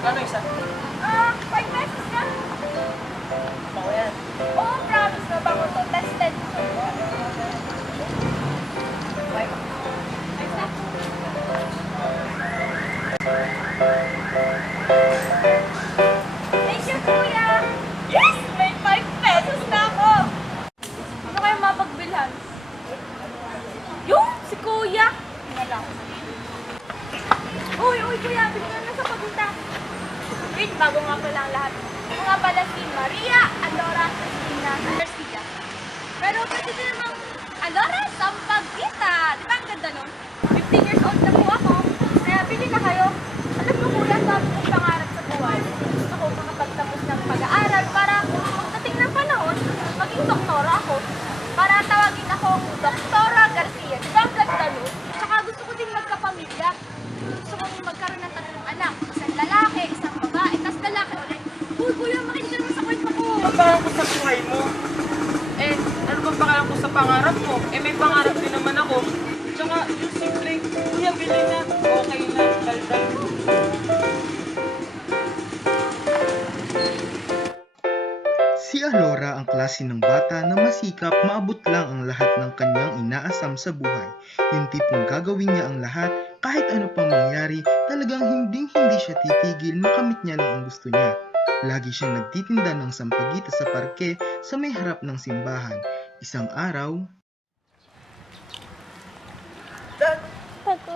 Magkano isa? 5 pesos na. Bako yan. Oo, promise na bango to. Tested. Bye. Ayos na. Thank you, kuya. Yes! May 5 pesos na ako. Ano kayo mapagbilhan? Yung si kuya. Hindi lang. Uy, kuya, bigyan na sa pagunta. Wait, bago nga pala ang lahat. Ako nga pala si Maria Alora Cristina Garcia. Pero pwede din namang Alora Sampaguita. Di ba ang ganda nun? 15 years old na po ako. Kaya pili na kayo. Alam mo kuya, sabi kong pangarap sa buhay. Gusto ko makapagtapos ng pag-aaral para pagdating ng panahon, maging doktora ako. Para tawagin akong Doktora Garcia. Di ba ang ganda nun? Saka gusto ko din magkapamilya. Gusto kong magkaroon ng 3 anak. Isang lalaki, isang babae, tas lalaki ulit. Uy, kuya, makinig ka naman sa kwento ko. Ano ba ko sa buhay mo? Eh, ano ba pakialam ko sa pangarap mo? Eh, may pangarap din naman ako. Tsaka, yung simple, kuya, bilhin na. Okay na, daldal. Si Alora ang klase ng bata na masikap, maabot lang ang lahat ng kanyang inaasam sa buhay. Yung tipong gagawin niya ang lahat, kahit ano pang mangyari, talagang hinding-hindi siya titigil, makamit niya lang ang gusto niya. Lagi siyang nagtitinda ng sampagita sa parke sa may harap ng simbahan. Isang araw, Dad,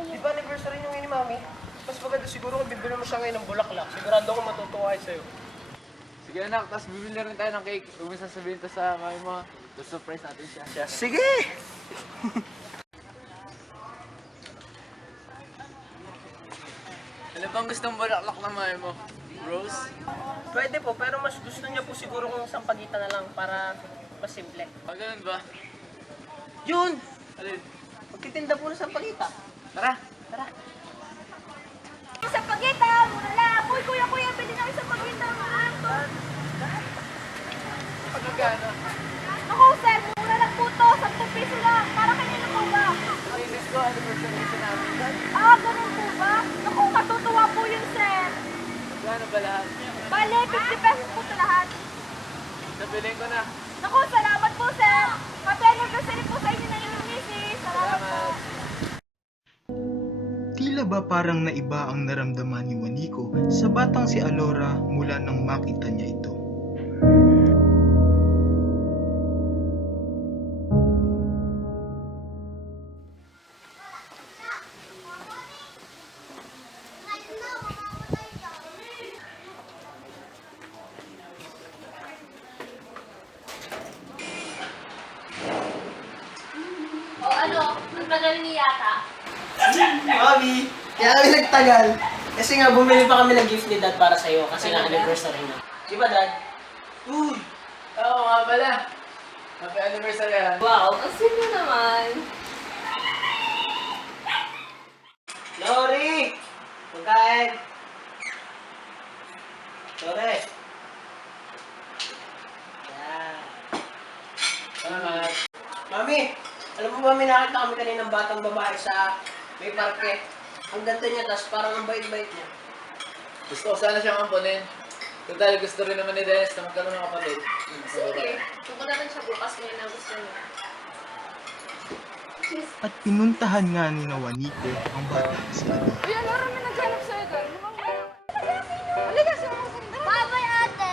di ba anniversary yung ni Mami? Mas maganda siguro kung bibili mo siya ngayon ng bulaklak. Sigurado ako matutuwa sa'yo. Sige anak, tapos bibili rin tayo ng cake. Huwag mo sasabihin to sa mami mo. Tapos surprise natin siya. Sige! Ano bang gustong bulaklak ng mami mo? Rose? Pwede po, pero mas gusto niya po siguro kung sampagita na lang para mas simple. Ganun ba? Yun! Alin? Magtitinda po ng sampagita. Tara! Tara! Sa pagita, mura lang. Uy, kuya, pili na kayo sa pagita. Maanton. Pagkagana? Ako, sir, mura lang po to. 10 piso lang. Para kanino po ba? Inis ko, anniversary sa namin. Ganun po ba? Naku, matutuwa po yun, sir. Gano'n ba lahat? Bale, 50 pesos po sa lahat. Nabiling ko na. Naku, salamat po, sir. Happy anniversary po sa inyo na inyong misis. Salamat po. tila ba parang naiba ang naramdaman ni Juanico sa batang si Alora mula nang makita niya ito. O ano, ang tagal niya yata. Mami, kaya kami nagtagal. Kasi nga, bumili pa kami ng gift ni Dad para sa'yo kasi nga anniversary na. Di ba, Dad? Uy! Oo nga pala. Happy anniversary ha. Wow, ang sweet mo naman. Lori! Pagkain! Lori! Yan. Salamat. Mami, alam mo ba, may nakita kami kaninang batang babae sa may parke. Ang ganda niya, tas parang ang bait-bait niya. Gusto ko sana siyang ampunin. Kung dahil gusto rin naman ni Dennis na magkaroon ng kapatid. Sige, pupunta rin siya bukas ngayon na gusto niya. At pinuntahan nga ni Juanico ang batang si Alora. Uy, Alora, may naghanap sa'yo doon. Halika, siya ako sandali. Bye-bye, ate.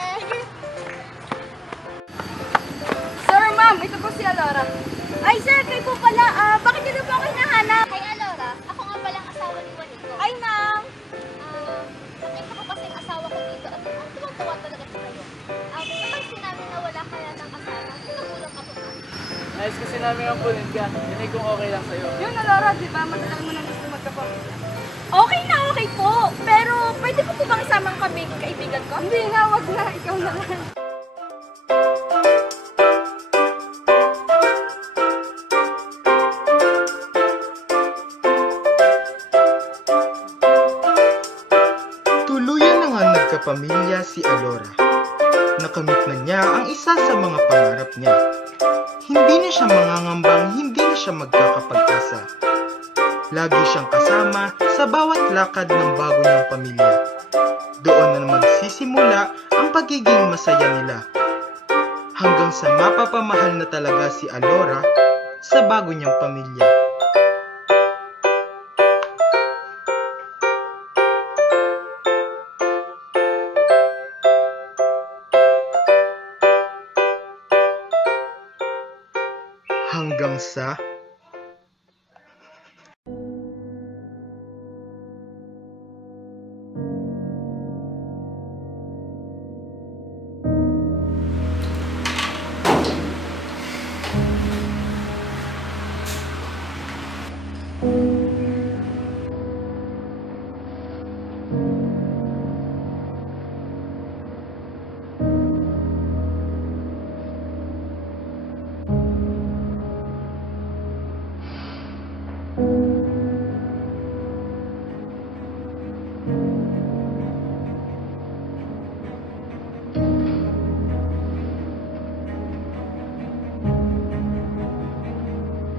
Sir, ma'am, ito po si Alora. Ay, sir, kayo po pala. Bakit niyo po ako hinahanap? Hi, Alora. Ako nga palang asawa ni Juanico. Ay, ma'am. Nakita ko kasi yung asawa ko dito at tuwang-tuwa talaga sa kayo. Napansin namin na wala ka na ng asawa. Nagulang ka po ba? Ayos kasi namin ampunin ka. Hindi kung okay lang sa'yo. Yun, Alora, di ba? Matagal mo na gusto magkapamilya. Okay na, okay po. Pero pwede ko po bang isamang kami kaibigan ko? Hindi na, wag na. Ikaw na lang. Tuluyan na nga nagkapamilya si Alora. Nakamit na niya ang isa sa mga pangarap niya. Hindi na siya mangangambang, hindi na siya magkakapag-asa. Lagi siyang kasama sa bawat lakad ng bago niyang pamilya. Doon na magsisimula ang pagiging masaya nila. Hanggang sa mapapamahal na talaga si Alora sa bago niyang pamilya. Hanggang sa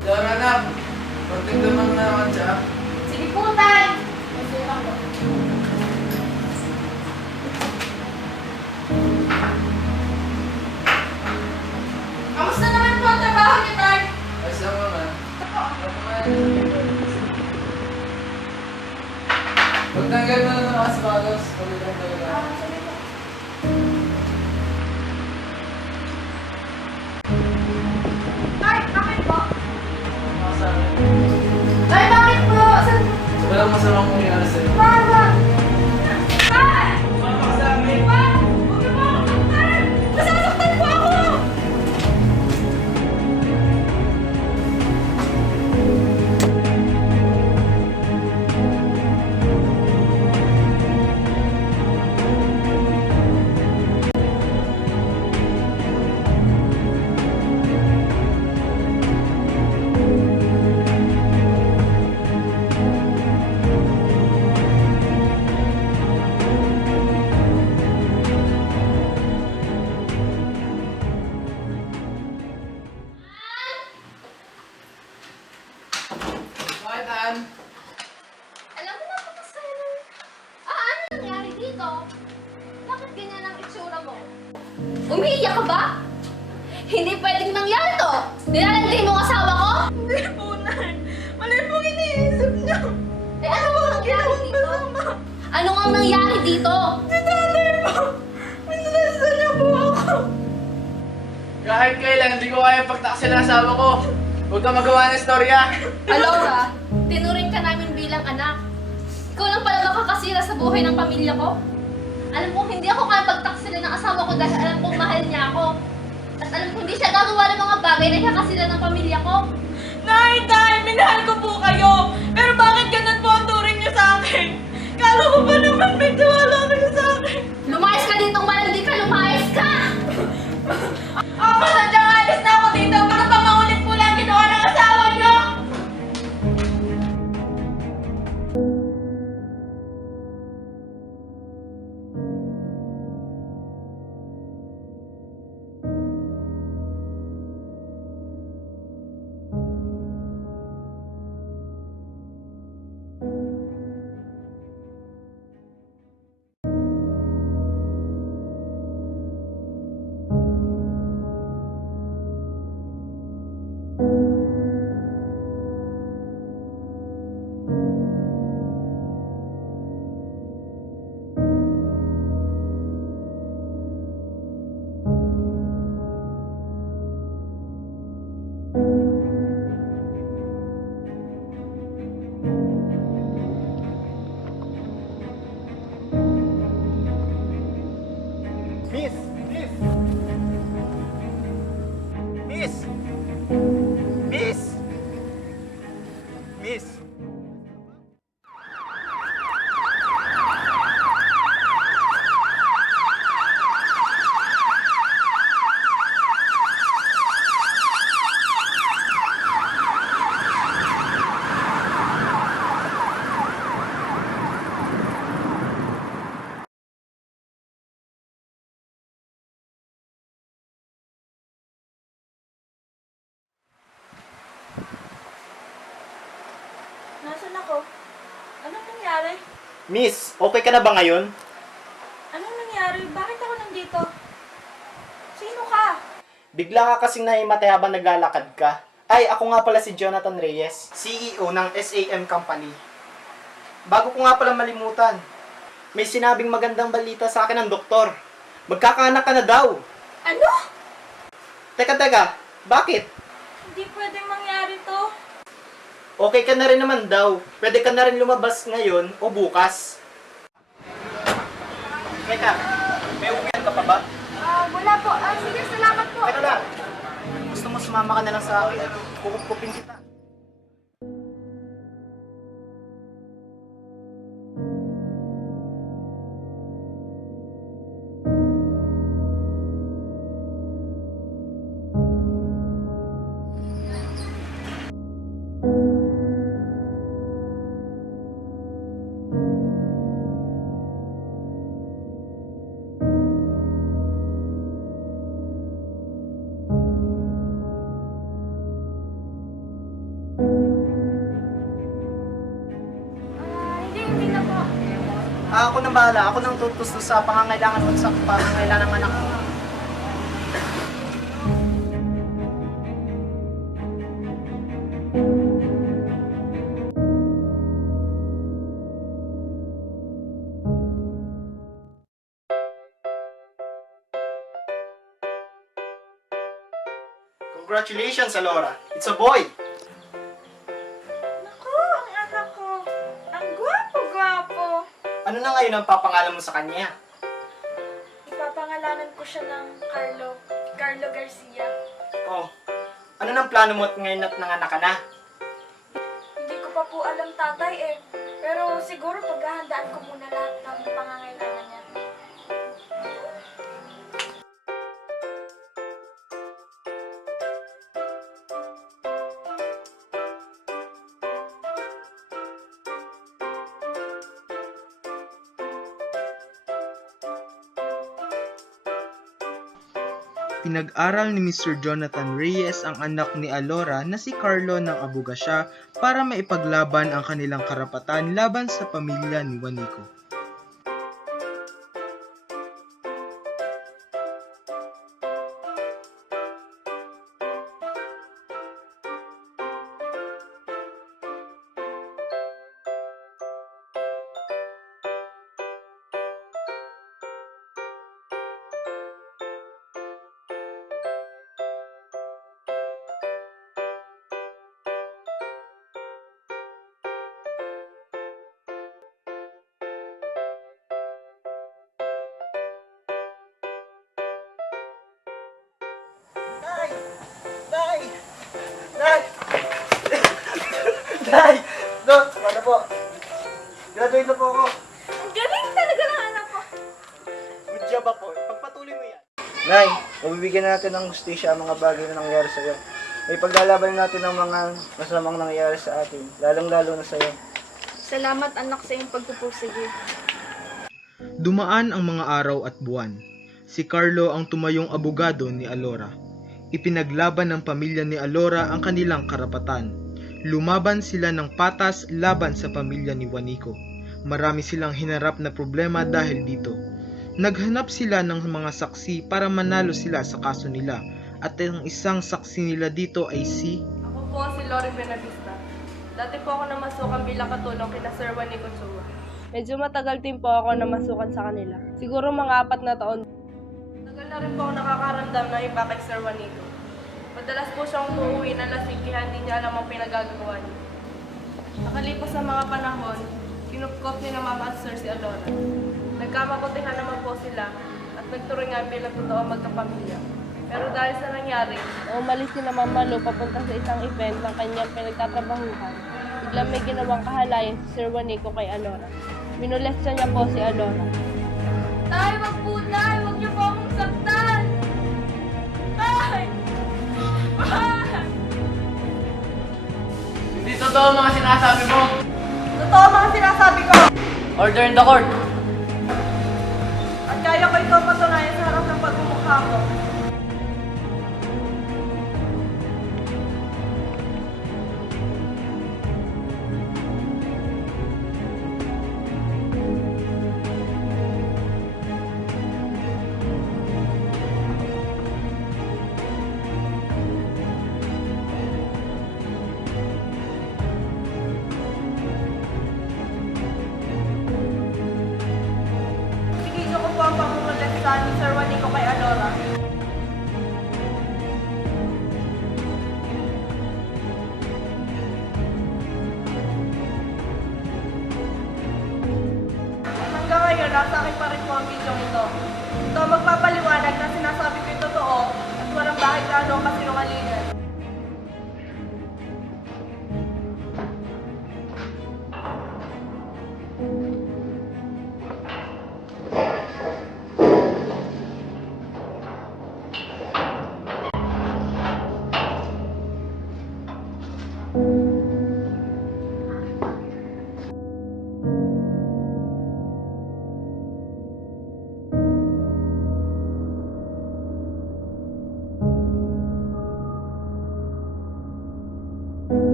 Dora, anak. Pagtigdaman na naman siya. Sige po, tay. Kamusta naman po ang trabaho niyo, tay? Ayos lang naman. Pagtanggal mo na ng mga sapatos, pagtanggal na. Tay, bakit po? Masabi. Tay, bakit po? Walang masamang mangyari sa'yo. Mama! Tay! Masabi. Pa! Huwag niyo po ako saktan! Nasasaktan po ako! Bakit, Ann? Alam mo, napakasaya nun. Ano nangyari dito? Bakit ganyan ang itsura mo? Umiiyak ka ba? Hindi pwedeng nangyari to! Nilalandi mo ang asawa ko? Hindi po, Nay. Mali po iniisip niyo. Ano nga nangyari dito? Ano nga nangyari dito? Si tatay po. Minalasa niya po ako. Kahit kailan, hindi ko kaya pagtaksin ang asawa ko. Huwag ka magawa ng istorya. Alora, tinuring ka namin bilang anak. Ikaw lang pala makakasira sa buhay ng pamilya ko. Alam kong hindi ako kaya pagtaksila ng asawa ko dahil alam kong mahal niya ako. At alam kong hindi siya gagawa ng mga bagay na ikakasira ng pamilya ko. Nay, tay, minahal ko po kayo. Pero bakit ganun po ang turing niyo sa akin? Kala ko ba naman may tiwala kayo sa akin? Lumayas ka ditong malandi ka! Lumayas ka! Ako, sadyang alis na ako dito para pa maulit po lang ginawa ng asawa niyo. Miss! Miss! Miss! Miss! Miss! Miss, okay ka na ba ngayon? Anong nangyari? Bakit ako nandito? Sino ka? Bigla ka kasing nahimatay habang naglalakad ka. Ay, ako nga pala si Jonathan Reyes, CEO ng SAM Company. Bago ko nga pala malimutan, may sinabing magandang balita sa akin ng doktor. Magkakaanak ka na daw. Ano? Teka, bakit? Hindi pwedeng mangyari to. Okay ka na rin naman daw. Pwede ka na rin lumabas ngayon o bukas. Teka, may uwian ka pa ba? Wala po. Sige, salamat po. Teka lang. Gusto mo sumama ka na lang sa akin at kukupkupin kita. Hindi na po. Ako nang bahala. Ako nang tutustos sa pangangailangan mo sa pangangailangan ng anak mo. Congratulations, Alora. It's a boy. Naku, ang anak ko. Ang gwapo-gwapo. Ano na ngayon ang papangalan mo sa kanya? Ipapangalanan ko siya ng Carlo Garcia. Oh, ano nang plano mo at ngayon at nanganak ka na? Hindi ko pa po alam, tatay eh. Pero siguro paghahandaan ko muna lahat ng pangangailangan niya. Pinag-aral ni Mr. Jonathan Reyes ang anak ni Alora na si Carlo ng abogasya para maipaglaban ang kanilang karapatan laban sa pamilya ni Juanico. Nay! Nay! Nay! Nay! Doon, ano po? Graduate na po ako. Ang galing talaga ng anak ko. Good job ako. Pagpatuloy mo yan. Nay, mabibigyan natin ng hustisya ang mga bagay na nangyayari sa iyo. May paglalaban natin ng mga masamang nangyayari sa atin, lalong-lalo na sa iyo. Salamat anak sa iyong pagpupursige. Dumaan ang mga araw at buwan. Si Carlo ang tumayong abogado ni Alora. Ipinaglaban ng pamilya ni Alora ang kanilang karapatan. Lumaban sila ng patas laban sa pamilya ni Juanico. Marami silang hinarap na problema dahil dito. Naghanap sila ng mga saksi para manalo sila sa kaso nila. At ang isang saksi nila dito ay si... Ako po si Lori Benavista. Dati po ako namasukan bilang katulong kina Sir Juanico Chua. Medyo matagal din po ako namasukan sa kanila. Siguro mga 4 na taon. Tagal na rin po ako nakakaramdam na iba kay Sir Juanico. Madalas po siyang umuwi na lasing kaya hindi niya alam ang pinagagawa niya. Nakalipas sa mga panahon, kinupkop ni na Mama at Sir si Alora. Nagkamabutihan naman po sila at nagturingan bilang totoo magkapamilya. Pero dahil sa nangyari, umalis si na Mama Lu papunta sa isang event ng kanyang pinagtatrabahuhan. Biglang may ginawang kahalayan si Sir Juanico kay Alora. Minolestya niya po si Alora. Tay, wag po tay! Wag niyo po akong saktan! Tay! Hindi totoo ang mga sinasabi mo. Totoo ang mga sinasabi ko! Order in the court. At kaya ko ito patunayan sa harap ng pagmumukha ko. pinuntahan ni Sir Juanico kay Alora. Hanggang ngayon, nasa akin pa rin po ang video ito. Ito magpapaliwanag na sinasabi ko yung totoo at walang bakit na ano ang kasinungalingan.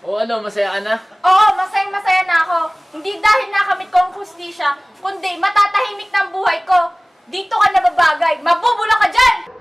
O ano, masaya ka na? Oo, masayang-masaya na ako. Hindi dahil nakamit ko ang hustisya, kundi matatahimik ng buhay ko. Dito ka nababagay. Mabubula ka dyan!